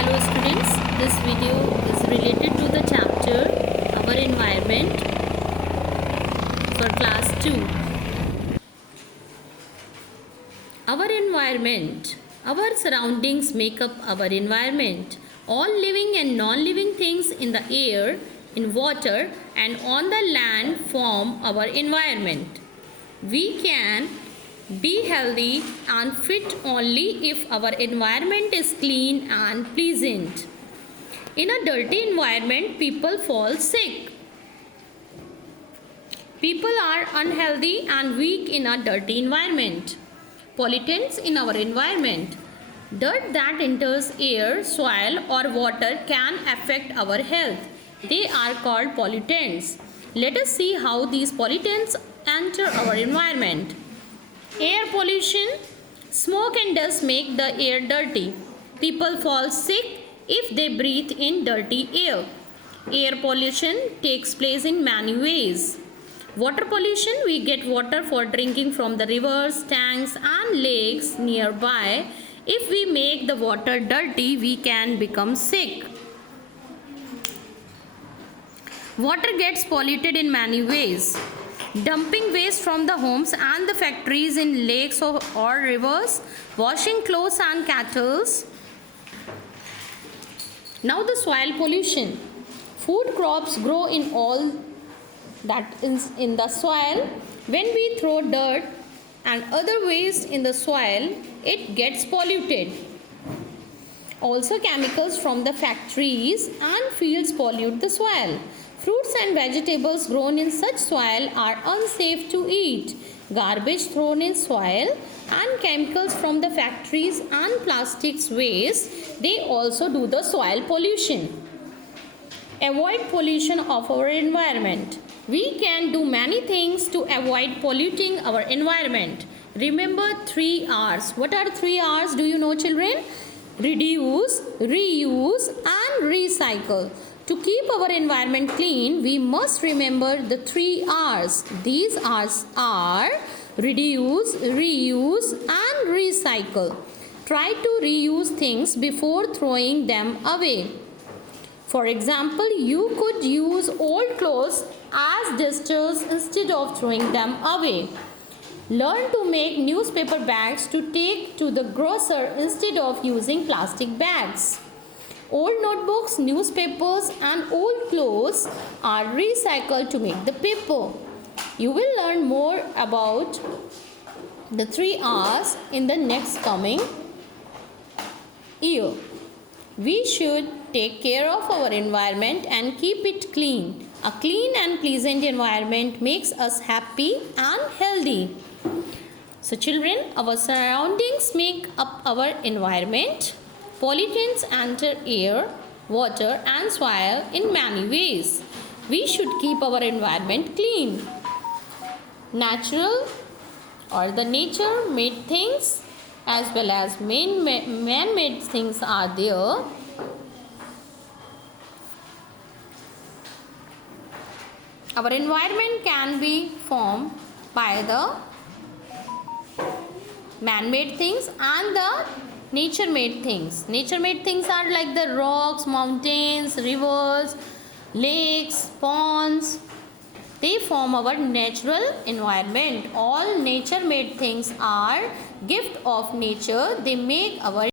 Hello students, this video is related to the chapter Our Environment for class 2. Our environment. Our surroundings make up our environment. All living and non-living things in the air, in water and on the land form our environment. We can be healthy and fit only if our environment is clean and pleasant. In a dirty environment, people fall sick. People are unhealthy and weak in a dirty environment. Pollutants in our environment. Dirt that enters air, soil or water can affect our health. They are called pollutants. Let us see how these pollutants enter our environment. Air pollution. Smoke and dust make the air dirty. People fall sick if they breathe in dirty air. Air pollution takes place in many ways. Water pollution. We get water for drinking from the rivers, tanks and lakes nearby. If we make the water dirty, we can become sick. Water gets polluted in many ways. Dumping waste from the homes and the factories in lakes or rivers, washing clothes and cattle. Now the soil pollution. Food crops grow in all that is in the soil. When we throw dirt and other waste in the soil, it gets polluted. Also, chemicals from the factories and fields pollute the soil. Fruits and vegetables grown in such soil are unsafe to eat. Garbage thrown in soil and chemicals from the factories and plastics waste, they also do the soil pollution. Avoid pollution of our environment. We can do many things to avoid polluting our environment. Remember 3 R's. What are 3 R's? Do you know, children? Reduce, reuse and recycle. To keep our environment clean, we must remember the 3 R's. These R's are reduce, reuse and recycle. Try to reuse things before throwing them away. For example, you could use old clothes as dusters instead of throwing them away. Learn to make newspaper bags to take to the grocer instead of using plastic bags. Old notebooks, newspapers and old clothes are recycled to make the paper. You will learn more about the 3 R's in the next coming year. We should take care of our environment and keep it clean. A clean and pleasant environment makes us happy and healthy. So children, our surroundings make up our environment. Pollutants enter air, water and soil in many ways. We should keep our environment clean. Natural or the nature-made things as well as man-made things are there. Our environment can be formed by the man-made things and the nature-made things. Nature-made things are like the rocks, mountains, rivers, lakes, ponds. They form our natural environment. All nature-made things are gift of nature. They make our